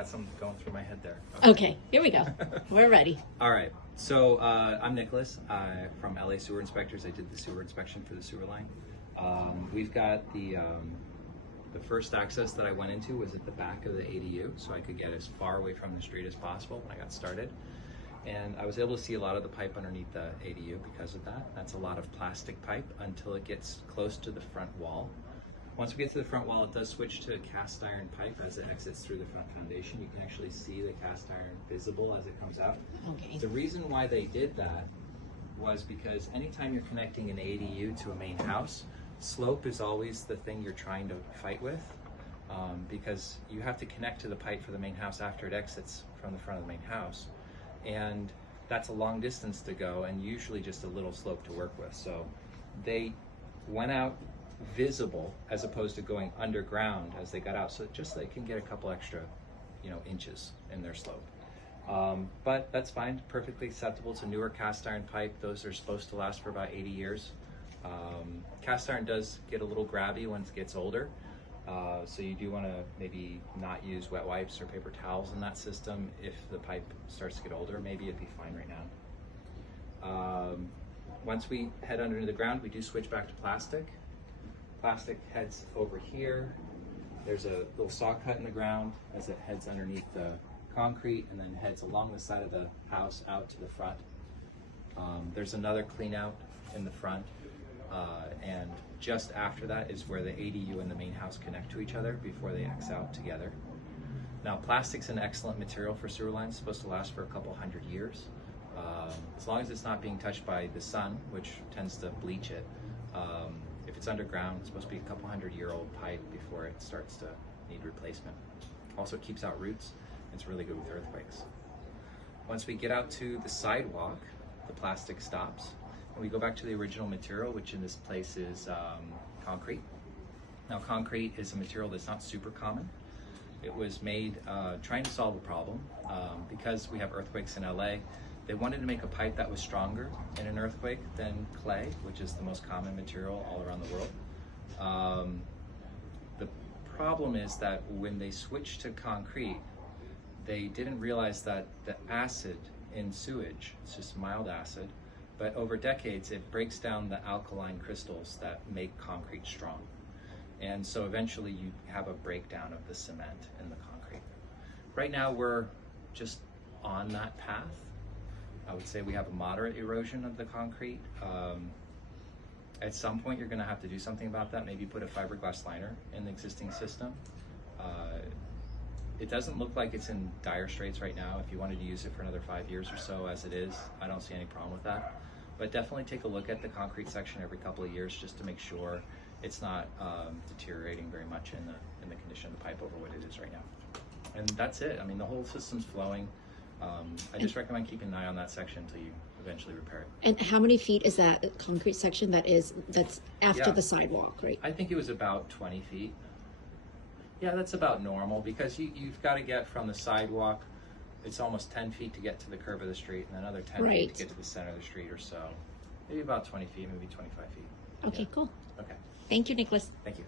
got something going through my head there. Okay, here we go. We're ready. All right. So I'm Nicholas from LA Sewer Inspectors. I did the sewer inspection for the sewer line. We've got the first access that I went into was at the back of the ADU, so I could get as far away from the street as possible when I got started. And I was able to see a lot of the pipe underneath the ADU because of that. That's a lot of plastic pipe until it gets close to the front wall. Once we get to the front wall, it does switch to cast iron pipe as it exits through the front foundation. You can actually see the cast iron visible as it comes out. Okay. The reason why they did that was because anytime you're connecting an ADU to a main house, slope is always the thing you're trying to fight with, because you have to connect to the pipe for the main house after it exits from the front of the main house. And that's a long distance to go and usually just a little slope to work with. So they went out visible as opposed to going underground as they got out, so just so they can get a couple extra inches in their slope. But that's fine, perfectly acceptable. It's a newer cast iron pipe. Those are supposed to last for about 80 years. Cast iron does get a little grabby once it gets older, so you do want to maybe not use wet wipes or paper towels in that system. If the pipe starts to get older, maybe it'd be fine right now. Once we head under the ground, we do switch back to plastic. Plastic heads over here. There's a little saw cut in the ground as it heads underneath the concrete and then heads along the side of the house out to the front. There's another clean out in the front, and just after that is where the ADU and the main house connect to each other before they X out together. Now, plastic's an excellent material for sewer lines. It's supposed to last for a couple hundred years, as long as it's not being touched by the sun, which tends to bleach it. If it's underground, it's supposed to be a couple hundred-year-old pipe before it starts to need replacement. Also, it keeps out roots. It's really good with earthquakes. Once we get out to the sidewalk, the plastic stops, and we go back to the original material, which in this place is concrete. Now, concrete is a material that's not super common. It was made trying to solve a problem. Because we have earthquakes in LA, they wanted to make a pipe that was stronger in an earthquake than clay, which is the most common material all around the world. The problem is that when they switched to concrete, they didn't realize that the acid in sewage, it's just mild acid, but over decades it breaks down the alkaline crystals that make concrete strong. And so eventually you have a breakdown of the cement in the concrete. Right now we're just on that path. I would say we have a moderate erosion of the concrete. At some point you're going to have to do something about that, maybe put a fiberglass liner in the existing system. It doesn't look like it's in dire straits right now. If you wanted to use it for another 5 years or so as it is, I don't see any problem with that. But definitely take a look at the concrete section every couple of years just to make sure it's not deteriorating very much in the condition of the pipe over what it is right now. And that's it. I mean, the whole system's flowing. I just recommend keeping an eye on that section until you eventually repair it. And how many feet is that concrete section that's after the sidewalk, right? I think it was about 20 feet. Yeah, that's about normal because you've got to get from the sidewalk, it's almost 10 feet to get to the curb of the street and another 10 feet to get to the center of the street or so. Maybe about 20 feet, maybe 25 feet. Okay, cool. Okay. Thank you, Nicholas. Thank you.